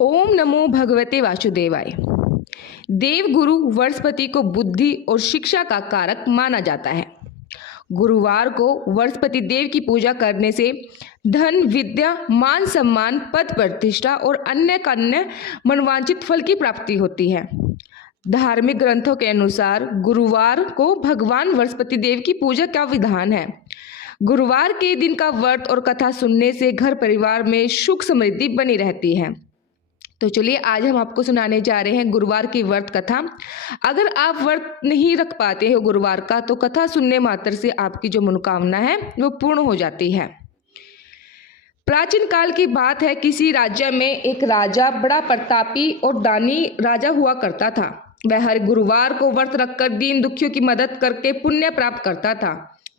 ओम नमो भगवते वासुदेवाय। देव गुरु वर्षपति को बुद्धि और शिक्षा का कारक माना जाता है। गुरुवार को वर्षपति देव की पूजा करने से धन, विद्या, मान सम्मान, पद प्रतिष्ठा और अन्य मनवांछित फल की प्राप्ति होती है। धार्मिक ग्रंथों के अनुसार गुरुवार को भगवान वर्षपति देव की पूजा का विधान है। गुरुवार के दिन का व्रत और कथा सुनने से घर परिवार में सुख समृद्धि बनी रहती है। तो चलिए आज हम आपको सुनाने जा रहे हैं गुरुवार की व्रत कथा। अगर आप व्रत नहीं रख पाते हो गुरुवार का, तो कथा सुनने मात्र से आपकी जो मनोकामना है वो पूर्ण हो जाती है। प्राचीन काल की बात है, किसी राज्य में एक राजा बड़ा प्रतापी और दानी राजा हुआ करता था। वह हर गुरुवार को व्रत रखकर दीन दुखियों की मदद करके पुण्य प्राप्त करता था।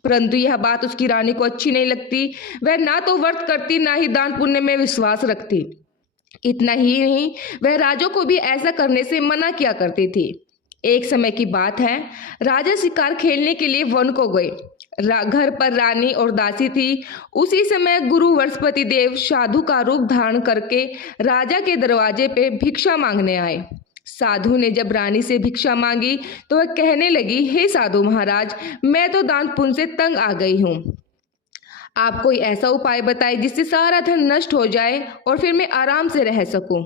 परंतु यह बात उसकी रानी को अच्छी नहीं लगती। वह ना तो व्रत करती, ना ही दान पुण्य में विश्वास रखती। इतना ही नहीं, वह राजा को भी ऐसा करने से मना किया करती थी। एक समय की बात है, राजा शिकार खेलने के लिए वन को गए। घर पर रानी और दासी थी। उसी समय गुरु वर्षपति देव साधु का रूप धारण करके राजा के दरवाजे पे भिक्षा मांगने आए। साधु ने जब रानी से भिक्षा मांगी तो वह कहने लगी, हे साधु महाराज, मैं तो दान पुण्य से तंग आ गई हूँ। आप कोई ऐसा उपाय बताएं जिससे सारा धन नष्ट हो जाए और फिर मैं आराम से रह सकूं।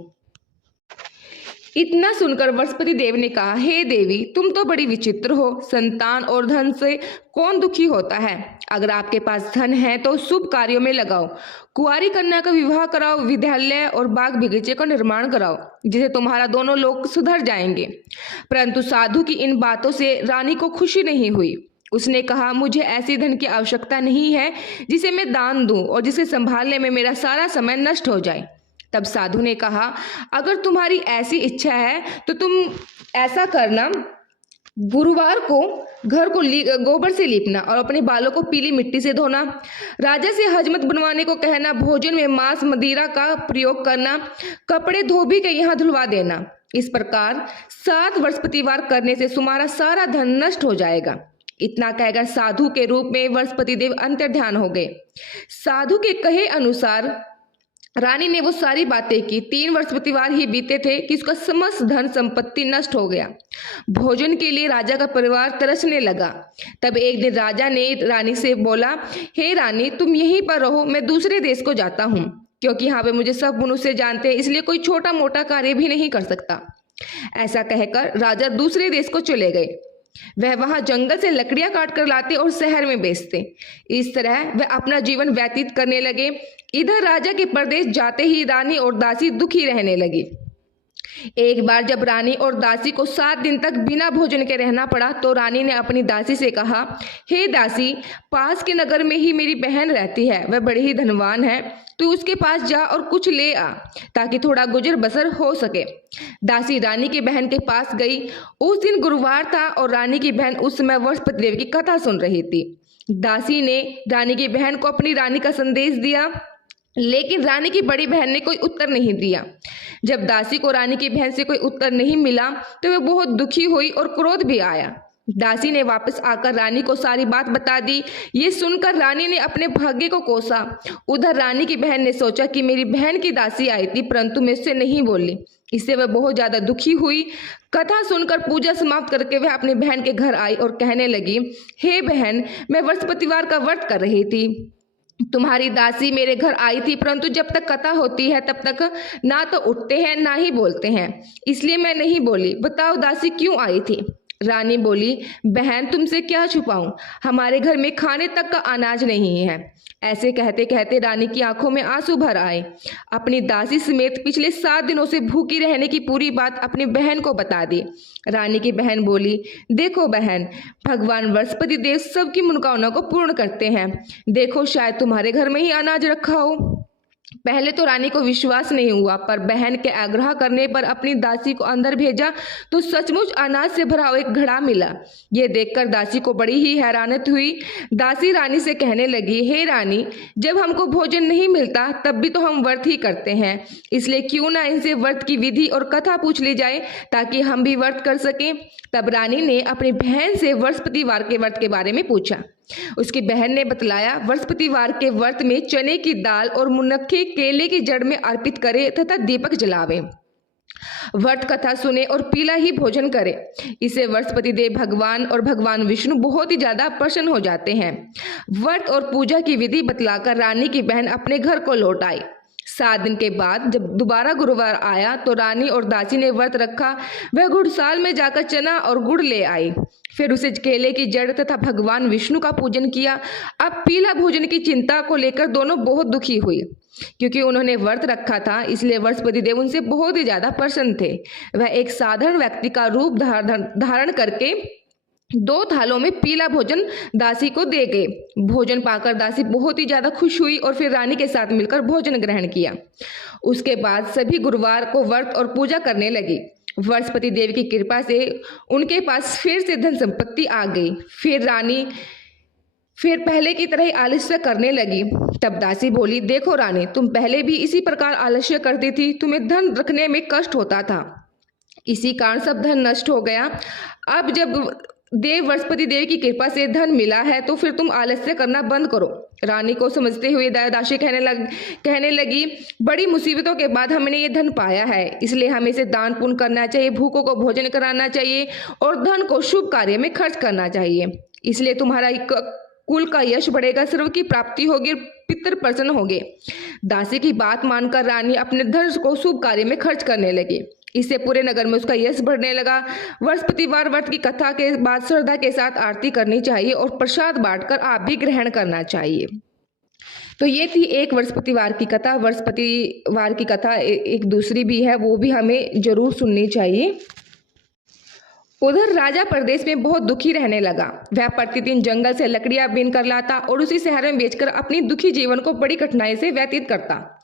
इतना सुनकर वर्षपति देव ने कहा, हे देवी, तुम तो बड़ी विचित्र हो। संतान और धन से कौन दुखी होता है? अगर आपके पास धन है तो शुभ कार्यों में लगाओ। कुंवारी कन्या का विवाह कराओ, विद्यालय और बाग बगीचे का निर्माण कराओ, जिसे तुम्हारा दोनों लोग सुधर जाएंगे। परंतु साधु की इन बातों से रानी को खुशी नहीं हुई। उसने कहा, मुझे ऐसी धन की आवश्यकता नहीं है जिसे मैं दान दूं और जिसे संभालने में मेरा सारा समय नष्ट हो जाए। तब साधु ने कहा, अगर तुम्हारी ऐसी इच्छा है तो तुम ऐसा करना, गुरुवार को घर को गोबर से लीपना और अपने बालों को पीली मिट्टी से धोना। राजा से हजमत बनवाने को कहना, भोजन में मांस मदिरा का प्रयोग करना, कपड़े धोबी के यहाँ धुलवा देना। इस प्रकार 7 वर्षपतिवार करने से तुम्हारा सारा धन नष्ट हो जाएगा। इतना कहकर साधु के रूप में वर्षपति देव अंतर्ध्यान हो गए। साधु के कहे अनुसार रानी ने वो सारी बातें की। 3 वर्षपतिवार ही बीते थे कि उसका समस्त धन संपत्ति नष्ट हो गया। भोजन के लिए राजा का परिवार तरसने लगा। तब एक दिन राजा ने रानी से बोला, हे रानी, तुम यहीं पर रहो, मैं दूसरे देश को जाता हूँ, क्योंकि यहाँ पे मुझे सब मनुष्य जानते हैं, इसलिए कोई छोटा मोटा कार्य भी नहीं कर सकता। ऐसा कहकर राजा दूसरे देश को चले गए। वह वहां जंगल से लकड़ियां काट कर लाते और शहर में बेचते। इस तरह वह अपना जीवन व्यतीत करने लगे। इधर राजा के प्रदेश जाते ही रानी और दासी दुखी रहने लगी। एक बार जब रानी और दासी को 7 दिन तक बिना भोजन के रहना पड़ा तो रानी ने अपनी दासी से कहा, हे दासी, पास के नगर में ही मेरी बहन रहती है, वह बड़ी ही धनवान है, तू उसके पास जा और कुछ ले आ ताकि थोड़ा गुजर बसर हो सके। दासी रानी की बहन के पास गई। उस दिन गुरुवार था और रानी की बहन उस समय वर्षपति देव की कथा सुन रही थी। दासी ने रानी की बहन को अपनी रानी का संदेश दिया, लेकिन रानी की बड़ी बहन ने कोई उत्तर नहीं दिया। जब दासी को रानी की बहन से कोई उत्तर नहीं मिला तो वह बहुत दुखी हुई और क्रोध भी आया। दासी ने वापस आकर रानी को सारी बात बता दी। ये सुनकर रानी ने अपने भाग्य को कोसा। उधर रानी की बहन ने सोचा कि मेरी बहन की दासी आई थी, परंतु मैं उससे नहीं बोली। इससे वह बहुत ज्यादा दुखी हुई। कथा सुनकर पूजा समाप्त करके वह अपनी बहन के घर आई और कहने लगी, हे बहन, मैं वर्षपतिवार का व्रत कर रही थी। तुम्हारी दासी मेरे घर आई थी, परंतु जब तक कथा होती है तब तक ना तो उठते हैं ना ही बोलते हैं, इसलिए मैं नहीं बोली। बताओ दासी क्यों आई थी? रानी बोली, बहन, तुमसे क्या छुपाऊं, हमारे घर में खाने तक का अनाज नहीं है। ऐसे कहते कहते रानी की आंखों में आंसू भर आए। अपनी दासी समेत पिछले 7 दिनों से भूखी रहने की पूरी बात अपनी बहन को बता दी। रानी की बहन बोली, देखो बहन, भगवान वर्षपति देव सबकी मनोकामना को पूर्ण करते हैं। देखो, शायद तुम्हारे घर में ही अनाज रखा हो। पहले तो रानी को विश्वास नहीं हुआ, पर बहन के आग्रह करने पर अपनी दासी को अंदर भेजा तो सचमुच अनाज से भरा एक घड़ा मिला। ये देखकर दासी को बड़ी ही हैरानत हुई। दासी रानी से कहने लगी, हे रानी, जब हमको भोजन नहीं मिलता तब भी तो हम व्रत ही करते हैं, इसलिए क्यों ना इनसे व्रत की विधि और कथा पूछ ली जाए ताकि हम भी व्रत कर सकें। तब रानी ने अपनी बहन से वर्षपतिवार के व्रत के बारे में पूछा। उसकी बहन ने बतलाया, बृहस्पतिवार के व्रत में चने की दाल और मुनक्के केले की जड़ में अर्पित करे तथा दीपक जलावे। व्रत कथा सुने और पीला ही भोजन करे। इसे बृहस्पति देव भगवान और भगवान विष्णु बहुत ही ज्यादा प्रसन्न हो जाते हैं। व्रत और पूजा की विधि बतलाकर रानी की बहन अपने घर को लौट आई। 7 दिन के बाद जब दोबारा गुरुवार आया तो रानी और दासी ने व्रत रखा। वह गुड़साल में जाकर चना और गुड़ ले आई। फिर उसे केले की जड़ तथा भगवान विष्णु का पूजन किया। अब पीला भोजन की चिंता को लेकर दोनों बहुत दुखी हुई, क्योंकि उन्होंने व्रत रखा था, इसलिए बृहस्पति देव उनसे बहुत ही ज्यादा प्रसन्न थे। वह एक साधारण व्यक्ति का रूप धारण करके 2 थालों में पीला भोजन दासी को दे गए। भोजन पाकर दासी बहुत ही ज्यादा खुश हुई और फिर रानी के साथ मिलकर भोजन ग्रहण किया। उसके बाद सभी गुरुवार को व्रत और पूजा करने लगी। बृहस्पति देव की कृपा से उनके पास फिर से धन संपत्ति आ गई। फिर रानी पहले की तरह ही आलस्य करने लगी। तब दासी बोली, देखो रानी, तुम पहले भी इसी प्रकार आलस्य करती थी, तुम्हें धन रखने में कष्ट होता था, इसी कारण सब धन नष्ट हो गया। अब जब बृहस्पति देव की कृपा से धन मिला है तो फिर तुम आलस्य करना बंद करो। रानी को समझते हुए दासी कहने लगी, बड़ी मुसीबतों के बाद हमने ये धन पाया है, इसलिए हमें इसे दान पुण्य करना चाहिए, भूखों को भोजन कराना चाहिए और धन को शुभ कार्य में खर्च करना चाहिए। इसलिए तुम्हारा कुल का यश बढ़ेगा, सर्व की प्राप्ति होगी, पितर प्रसन्न होंगे। दासी की बात मानकर रानी अपने धन को शुभ कार्य में खर्च करने लगी। इससे पूरे नगर में उसका यश बढ़ने लगा। बृहस्पतिवार व्रत की कथा के बाद श्रद्धा के साथ आरती करनी चाहिए और प्रसाद बांटकर आप भी ग्रहण करना चाहिए। तो ये थी एक बृहस्पतिवार की कथा। बृहस्पतिवार की कथा एक दूसरी भी है, वो भी हमें जरूर सुननी चाहिए। उधर राजा प्रदेश में बहुत दुखी रहने लगा। वह प्रतिदिन जंगल से लकड़ियां बीन कर लाता और उसी शहर में बेचकर अपनी दुखी जीवन को बड़ी कठिनाई से व्यतीत करता।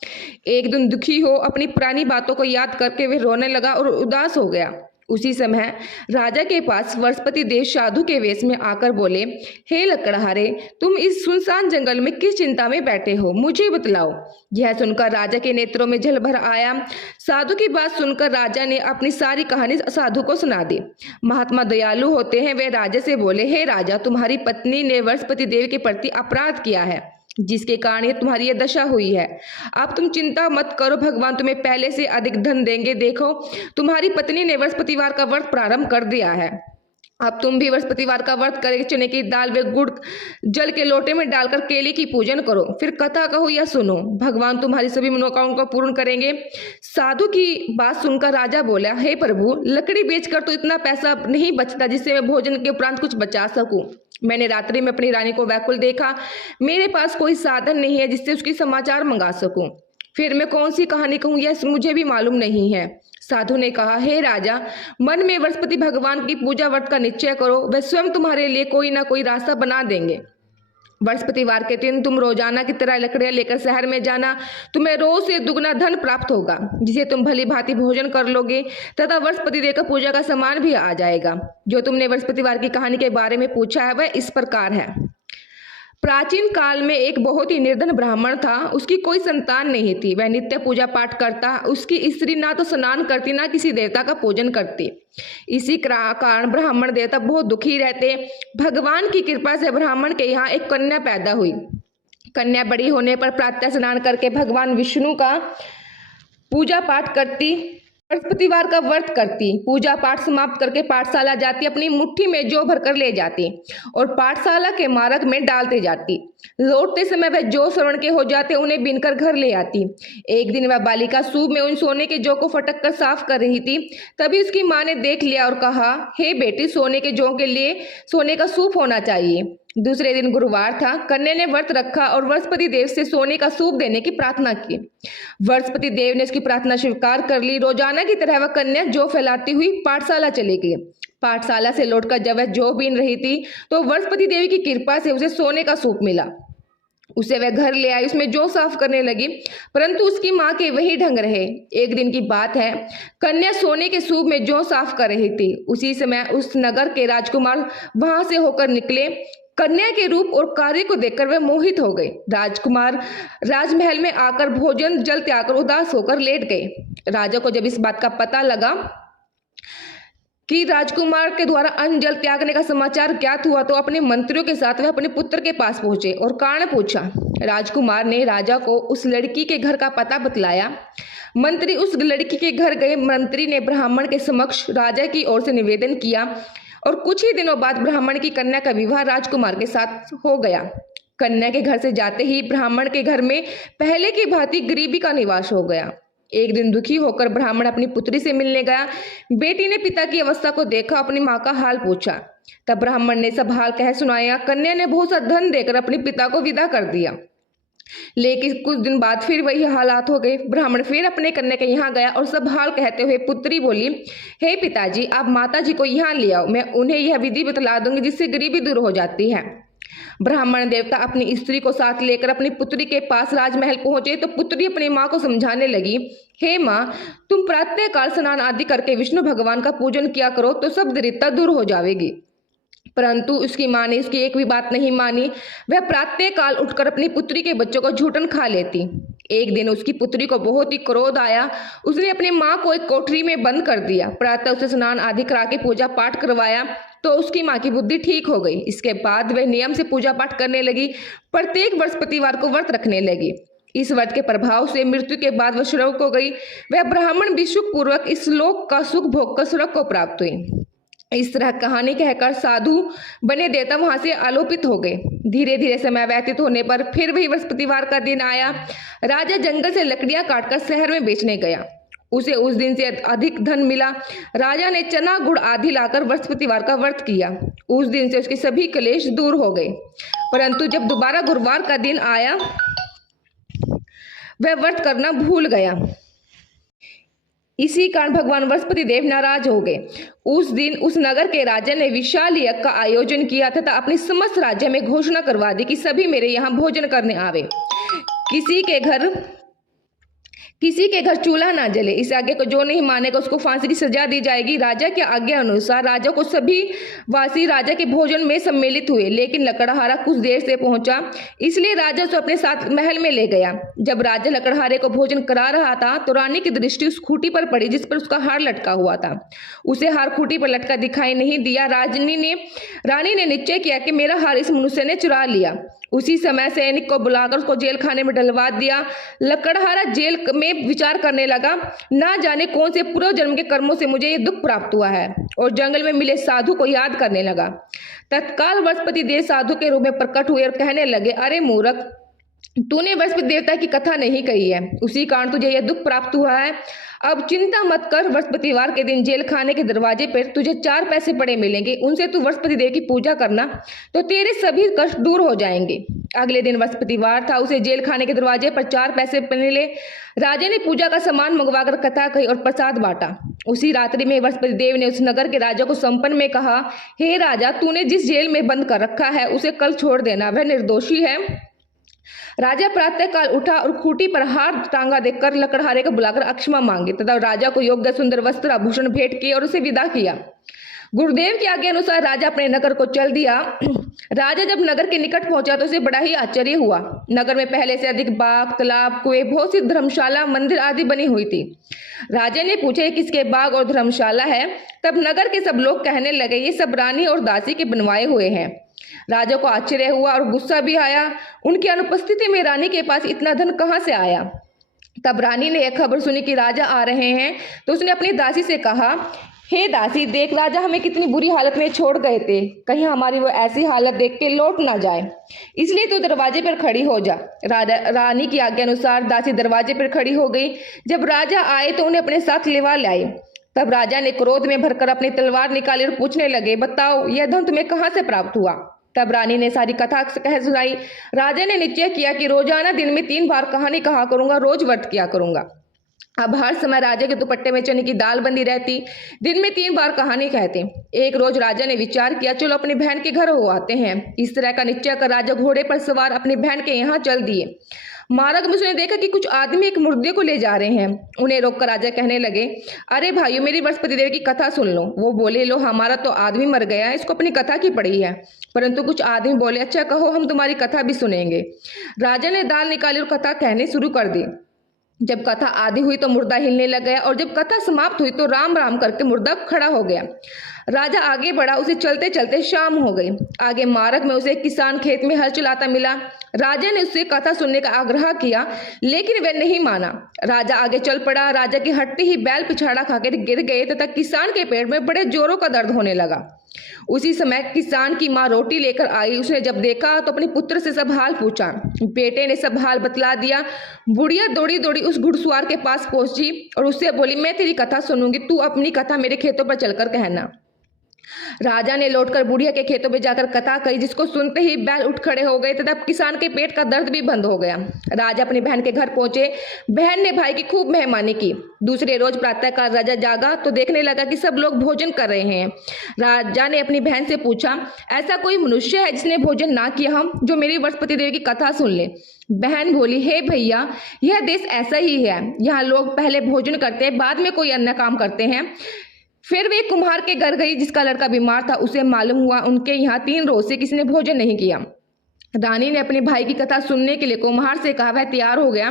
एक दिन दुखी हो अपनी पुरानी बातों को याद करके वह रोने लगा और उदास हो गया। उसी समय राजा के पास बृहस्पति देव साधु के वेश में आकर बोले, हे लकड़हारे, तुम इस सुनसान जंगल में किस चिंता में बैठे हो, मुझे बतलाओ। यह सुनकर राजा के नेत्रों में जल भर आया। साधु की बात सुनकर राजा ने अपनी सारी कहानी साधु को सुना दी। महात्मा दयालु होते हैं। वे राजा से बोले, हे राजा, तुम्हारी पत्नी ने बृहस्पति देव के प्रति अपराध किया है, जिसके कारण तुम्हारी यह दशा हुई है। अब तुम चिंता मत करो, भगवान तुम्हें पहले से अधिक धन देंगे। देखो, तुम्हारी पत्नी ने बृहस्पतिवार का व्रत प्रारंभ कर दिया है। अब तुम भी बृहस्पतिवार का व्रत करके चने की दाल व गुड़ जल के लोटे में डालकर केले की पूजन करो, फिर कथा कहो या सुनो, भगवान तुम्हारी सभी मनोकामनाओं को पूर्ण करेंगे। साधु की बात सुनकर राजा बोला, हे प्रभु, लकड़ी बेचकर तो इतना पैसा नहीं बचता जिससे मैं भोजन के उपरांत कुछ बचा सकूं। मैंने रात्रि में अपनी रानी को व्याकुल देखा। मेरे पास कोई साधन नहीं है जिससे उसकी समाचार मंगा सकूं। फिर मैं कौन सी कहानी कहूँ यह मुझे भी मालूम नहीं है। साधु ने कहा, हे राजा, मन में बृहस्पति भगवान की पूजा व्रत का निश्चय करो, वह स्वयं तुम्हारे लिए कोई ना कोई रास्ता बना देंगे। बृहस्पतिवार के दिन तुम रोजाना की तरह लकड़ियां लेकर शहर में जाना। तुम्हें रोज से दुगना धन प्राप्त होगा, जिसे तुम भली भांति भोजन कर लोगे तथा बृहस्पति देव का पूजा का सामान भी आ जाएगा। जो तुमने बृहस्पतिवार की कहानी के बारे में पूछा है वह इस प्रकार है। प्राचीन काल में एक बहुत ही निर्धन ब्राह्मण था। उसकी कोई संतान नहीं थी। वह नित्य पूजा पाठ करता। उसकी स्त्री ना तो स्नान करती ना किसी देवता का पूजन करती। इसी कारण ब्राह्मण देवता बहुत दुखी रहते। भगवान की कृपा से ब्राह्मण के यहाँ एक कन्या पैदा हुई। कन्या बड़ी होने पर प्रातः स्नान करके भगवान विष्णु का पूजा पाठ करती, बृहस्पतिवार का व्रत करती, पूजा पाठ समाप्त करके पाठशाला जाती, अपनी मुट्ठी में जौ भरकर ले जाती और पाठशाला के मार्ग में डालते जाती। लौटते समय वह जौ श्रवण के हो जाते, उन्हें बीनकर घर ले आती। एक दिन वह बालिका सूप में उन सोने के जौ को फटक कर साफ कर रही थी। तभी उसकी माँ ने देख लिया और कहा, हे बेटी, सोने के जौ के लिए सोने का सूप होना चाहिए। दूसरे दिन गुरुवार था। कन्या ने व्रत रखा और बृहस्पति देव से सोने का सूप देने की प्रार्थना की। बृहस्पति देव ने उसकी प्रार्थना स्वीकार कर ली। रोजाना की तरह वह कन्या जौ फैलाती हुई पाठशाला चली गई। पाठशाला से लौटकर जब वह जौ बीन रही थी तो बृहस्पति देव की कृपा से उसे सोने का सूप मिला। उसे वह घर ले आई, उसमें जौ साफ करने लगी, परंतु उसकी माँ के वही ढंग रहे। एक दिन की बात है, कन्या सोने के सूप में जौ साफ कर रही थी। उसी समय उस नगर के राजकुमार वहां से होकर निकले। कन्या के रूप और कार्य को देखकर वह मोहित हो गए। राजकुमार राजमहल में आकर भोजन जल त्याग कर उदास होकर लेट गए। राजा को जब इस बात का पता लगा कि राजकुमार के द्वारा अन्न जल त्यागने का समाचार ज्ञात हुआ तो अपने मंत्रियों के साथ वह अपने पुत्र के पास पहुंचे और कारण पूछा। राजकुमार ने राजा को उस लड़की के घर का पता बतलाया। मंत्री उस लड़की के घर गए। मंत्री ने ब्राह्मण के समक्ष राजा की ओर से निवेदन किया और कुछ ही दिनों बाद ब्राह्मण की कन्या का विवाह राजकुमार के साथ हो गया। कन्या के घर से जाते ही ब्राह्मण के घर में पहले की भांति गरीबी का निवास हो गया। एक दिन दुखी होकर ब्राह्मण अपनी पुत्री से मिलने गया। बेटी ने पिता की अवस्था को देखा, अपनी माँ का हाल पूछा। तब ब्राह्मण ने सब हाल कह सुनाया। कन्या ने बहुत सा धन देकर अपने पिता को विदा कर दिया। लेकिन कुछ दिन बाद फिर वही हालात हो गए। ब्राह्मण फिर अपने कन्या के यहाँ गया और सब हाल कहते हुए पुत्री बोली, हे पिताजी, आप माता जी को यहाँ ले आओ, मैं उन्हें यह विधि बतला दूंगी जिससे गरीबी दूर हो जाती है। ब्राह्मण देवता अपनी स्त्री को साथ लेकर अपनी पुत्री के पास राजमहल पहुंचे तो पुत्री अपनी माँ को समझाने लगी, हे माँ, तुम प्रातः काल स्नान आदि करके विष्णु भगवान का पूजन किया करो तो सब दरिद्रता दूर हो जाएगी। परंतु उसकी माँ ने इसकी एक भी बात नहीं मानी। वह प्रातः काल उठकर अपनी पुत्री के बच्चों को झूठन खा लेती। एक दिन उसकी पुत्री को बहुत ही क्रोध आया। उसने अपनी माँ को एक कोठरी में बंद कर दिया। प्रातः उसे स्नान आदि करा के पूजा पाठ करवाया तो उसकी माँ की बुद्धि ठीक हो गई। इसके बाद वह नियम से पूजा पाठ करने लगी। प्रत्येक बृहस्पतिवार को व्रत रखने लगी। इस व्रत के प्रभाव से मृत्यु के बाद वह स्वर्ग को गई। वह ब्राह्मण भी सुख पूर्वक इस लोक का सुख भोग कर स्वर्ग को प्राप्त हुई। इस तरह कहानी कहकर साधु बने देवता वहां से आलोपित हो गए। धीरे धीरे समय व्यतीत होने पर फिर वही बृहस्पतिवार का दिन आया। राजा जंगल से लकड़ियां काटकर शहर में बेचने गया। उसे उस दिन से अधिक धन मिला। राजा ने चना गुड़ आदि लाकर बृहस्पतिवार का व्रत किया। उस दिन से उसके सभी क्लेश दूर हो गए। परंतु जब दोबारा गुरुवार का दिन आया वह व्रत करना भूल गया। इसी कारण भगवान बृहस्पति देव नाराज हो गए। उस दिन उस नगर के राजा ने विशाल यज्ञ का आयोजन किया तथा अपने समस्त राज्य में घोषणा करवा दी कि सभी मेरे यहाँ भोजन करने आवे। किसी के घर चूल्हा ना जले। इस आज्ञा को जो नहीं मानेगा उसको फांसी की सजा दी जाएगी। राजा की आज्ञा अनुसार राजा को सभी वासी राजा के भोजन में सम्मिलित हुए। लेकिन लकड़हारा कुछ देर से पहुंचा, इसलिए राजा उसे अपने साथ महल में ले गया। जब राजा लकड़हारे को भोजन करा रहा था तो रानी की दृष्टि उस खूंटी पर पड़ी जिस पर उसका हार लटका हुआ था। उसे हार खूंटी पर लटका दिखाई नहीं दिया। रानी ने निश्चय किया कि मेरा हार इस मनुष्य ने चुरा लिया। उसी समय सैनिक को बुलाकर उसको जेल खाने में डलवा दिया। लकड़हारा जेल में विचार करने लगा, ना जाने कौन से पूर्व जन्म के कर्मों से मुझे ये दुख प्राप्त हुआ है, और जंगल में मिले साधु को याद करने लगा। तत्काल बृहस्पति देव साधु के रूप में प्रकट हुए और कहने लगे, अरे मूर्ख, तूने बृहस्पति देवता की कथा नहीं कही है, उसी कारण तुझे यह दुख प्राप्त हुआ है। अब चिंता मत कर, बृहस्पतिवार के दिन जेल खाने के दरवाजे पर तुझे 4 पैसे पड़े मिलेंगे। उनसे तू बृहस्पति देव की पूजा करना तो तेरे सभी कष्ट दूर हो जाएंगे। अगले दिन बृहस्पतिवार था। उसे जेल खाने के दरवाजे पर 4 पैसे मिले। राजा ने पूजा का सामान मंगवाकर कथा कही और प्रसाद बांटा। उसी रात्रि में बृहस्पति देव ने उस नगर के राजा को संपन्न में कहा, हे राजा, तूने जिस जेल में बंद कर रखा है उसे कल छोड़ देना, वह निर्दोषी है। राजा प्रातः काल उठा और खूंटी पर हार टांगा देखकर लकड़हारे को बुलाकर अक्षमा मांगी तथा राजा को योग्य सुंदर वस्त्र आभूषण भेंट किए और उसे विदा किया। गुरुदेव की आज्ञा अनुसार राजा अपने नगर को चल दिया। राजा जब नगर के निकट पहुंचा तो उसे बड़ा ही आश्चर्य हुआ। नगर में पहले से अधिक बाग, तालाब, कुएं, बहुत सी धर्मशाला, मंदिर आदि बनी हुई थी। राजा ने पूछा, किसके बाग और धर्मशाला है? तब नगर के सब लोग कहने लगे, ये सब रानी और दासी के बनवाए हुए हैं। राजा को आश्चर्य हुआ और गुस्सा भी आया। उनकी अनुपस्थिति में रानी के पास इतना धन कहाँ से आया? तब रानी ने यह खबर सुनी कि राजा आ रहे हैं तो उसने अपनी दासी से कहा, हे दासी, देख राजा हमें कितनी बुरी हालत में छोड़ गए थे, कहीं हमारी वो ऐसी हालत देख के लौट ना जाए, इसलिए तू दरवाजे पर खड़ी हो जा। रानी की आज्ञा अनुसार दासी दरवाजे पर खड़ी हो गई। जब राजा आए तो उन्हें अपने साथ लेवा लाए। तब राजा ने क्रोध में भरकर अपनी तलवार निकाली और पूछने लगे, बताओ यह धन तुम्हें कहाँ से प्राप्त हुआ? तब रानी ने सारी कथा कह सुनाई। राजा ने निश्चय किया कि रोजाना दिन में 3 बार कहानी कहा करूंगा, रोज व्रत किया करूंगा। अब हर समय राजा के दुपट्टे में चने की दाल बंदी रहती। दिन में 3 बार कहानी कहते। एक रोज राजा ने विचार किया, चलो अपनी बहन के घर हो आते हैं। इस तरह का निश्चय कर राजा घोड़े पर सवार अपनी बहन के यहाँ चल दिए। मार्ग में उसने देखा कि कुछ आदमी एक मुर्दे को ले जा रहे हैं। उन्हें रोककर राजा कहने लगे, अरे भाइयों, मेरी बृहस्पति देव की कथा सुन लो। वो बोले, लो, हमारा तो आदमी मर गया है, इसको अपनी कथा की पड़ी है। परंतु कुछ आदमी बोले, अच्छा कहो, हम तुम्हारी कथा भी सुनेंगे। राजा ने दाल निकाली और कथा कहने शुरू कर दी। जब कथा आधी हुई तो मुर्दा हिलने लग गया और जब कथा समाप्त हुई तो राम राम करके मुर्दा खड़ा हो गया। राजा आगे बढ़ा, उसे चलते चलते शाम हो गई। आगे मार्ग में उसे एक किसान खेत में हल चलाता मिला। राजा ने उससे कथा सुनने का आग्रह किया, लेकिन वह नहीं माना। राजा आगे चल पड़ा। राजा के हटते ही बैल पिछाड़ा खाकर गिर गए तथा किसान के पेट में बड़े जोरों का दर्द होने लगा। उसी समय किसान की माँ रोटी लेकर आई। उसने जब देखा तो अपने पुत्र से सब हाल पूछा। बेटे ने सब हाल बतला दिया। बुढ़िया दौड़ी दौड़ी उस घुड़सवार के पास पहुंची और उससे बोली, मैं तेरी कथा सुनूंगी, तू अपनी कथा मेरे खेतों पर चलकर कहना। राजा ने लौटकर बुढ़िया के खेतों में जाकर कथा कही, जिसको सुनते ही बैल उठ खड़े हो गए तथा किसान के पेट का दर्द भी बंद हो गया। राजा अपनी बहन के घर पहुंचे। बहन ने भाई की खूब मेहमानी की। दूसरे रोज प्रातःकाल राजा जागा तो देखने लगा कि सब लोग भोजन कर रहे हैं। राजा ने अपनी बहन से पूछा, ऐसा कोई मनुष्य है जिसने भोजन ना किया हम, जो मेरी वृषपति देवी की कथा सुन ले। बहन बोली, हे भैया, यह देश ऐसा ही है। यहाँ लोग पहले भोजन करते हैं, बाद में कोई अन्य काम करते हैं। फिर वे कुम्हार के घर गई जिसका लड़का बीमार था। उसे मालूम हुआ उनके यहाँ 3 रोज से किसी ने भोजन नहीं किया। रानी ने अपने भाई की कथा सुनने के लिए कुम्हार से कहा। वह तैयार हो गया।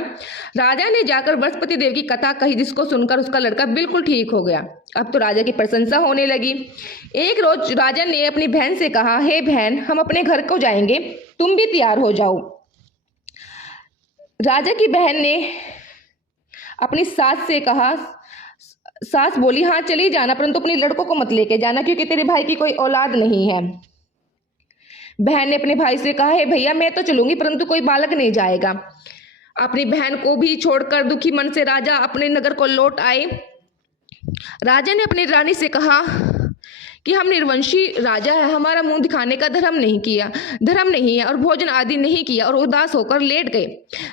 राजा ने जाकर वृषपति देव की कथा कही, जिसको सुनकर उसका लड़का बिल्कुल ठीक हो गया। अब तो राजा की प्रशंसा होने लगी। एक रोज राजा ने अपनी बहन से कहा, हे बहन, हम अपने घर को जाएंगे, तुम भी तैयार हो जाओ। राजा की बहन ने अपनी सास से कहा। सास बोली, हाँ चली जाना, परंतु अपने लड़कों को मत लेके जाना, क्योंकि तेरे भाई की कोई औलाद नहीं है। बहन ने अपने भाई से कहा, हे भैया, मैं तो चलूंगी, परंतु कोई बालक नहीं जाएगा। अपनी बहन को भी छोड़कर दुखी मन से राजा अपने नगर को लौट आए। राजा ने अपनी रानी से कहा कि हम निर्वंशी राजा है, हमारा मुंह दिखाने का धर्म नहीं है और भोजन आदि नहीं किया और उदास होकर लेट गए।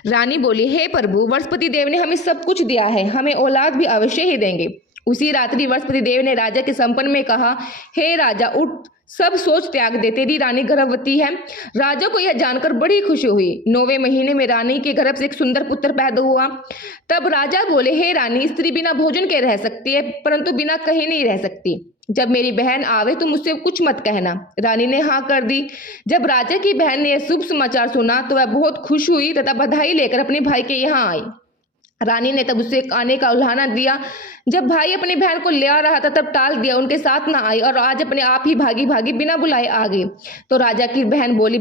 रानी बोली, हे प्रभु, वृषपति देव ने हमें सब कुछ दिया है, हमें औलाद भी अवश्य ही देंगे। उसी रात्रि वृषपति देव ने राजा के संपन्न में कहा, हे राजा, उठ, सब सोच त्याग दे, तेरी रानी गर्भवती है। राजा को यह जानकर बड़ी खुशी हुई। 9वें महीने में रानी के गर्भ से एक सुंदर पुत्र पैदा हुआ। तब राजा बोले, हे रानी, स्त्री बिना भोजन के रह सकती है, परंतु बिना कहे नहीं रह सकती। जब मेरी बहन आवे तो मुझसे कुछ मत कहना। रानी ने हाँ कर दी। जब राजा की बहन ने यह शुभ समाचार सुना तो वह बहुत खुश हुई तथा बधाई लेकर अपने भाई के यहाँ आई। रानी ने तब उसे आने का उल्हाना दिया। जब भाई अपनी बहन को ले आ रहा था तब टाल दिया, उनके साथ ना आई और आज अपने आप ही भागी भागी बिना बुलाए आ गई। तो राजा की बहन बोली,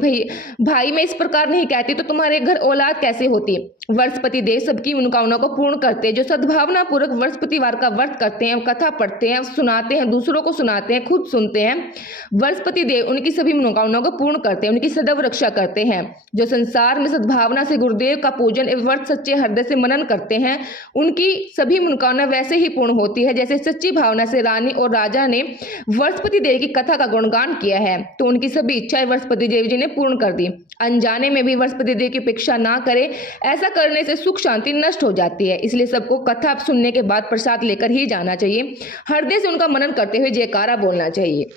भाई मैं इस प्रकार नहीं कहती तो तुम्हारे घर औलाद कैसे होती। वृषपति देव सबकी मनोकामना को पूर्ण करते हैं। जो सद्भावना पूर्वक वृषपतिवार का व्रत करते हैं, कथा पढ़ते हैं, सुनाते हैं, दूसरों को सुनाते हैं, खुद सुनते हैं, वृषपति देव उनकी सभी मनोकामनाओं को पूर्ण करते हैं, उनकी सदैव रक्षा करते हैं। जो संसार में सद्भावना से गुरुदेव का पूजन एवं व्रत सच्चे हृदय से मनन करते हैं, उनकी सभी मनोकामना वैसे ही पूर्ण होती है जैसे सच्ची भावना से रानी और राजा ने वृषपति देव की कथा का गुणगान किया है। तो उनकी सभी इच्छाएं वृषपति देव जी ने पूर्ण कर दी। अनजाने में भी वृषपति देव की उपेक्षा ना करे, ऐसा करने से सुख शांति नष्ट हो जाती है। इसलिए सबको कथा सुनने के बाद प्रसाद लेकर ही जाना चाहिए। हृदय से उनका मनन करते हुए जयकारा बोलना चाहिए।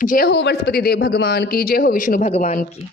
जय हो वृषपति देव भगवान की, जय हो विष्णु भगवान की।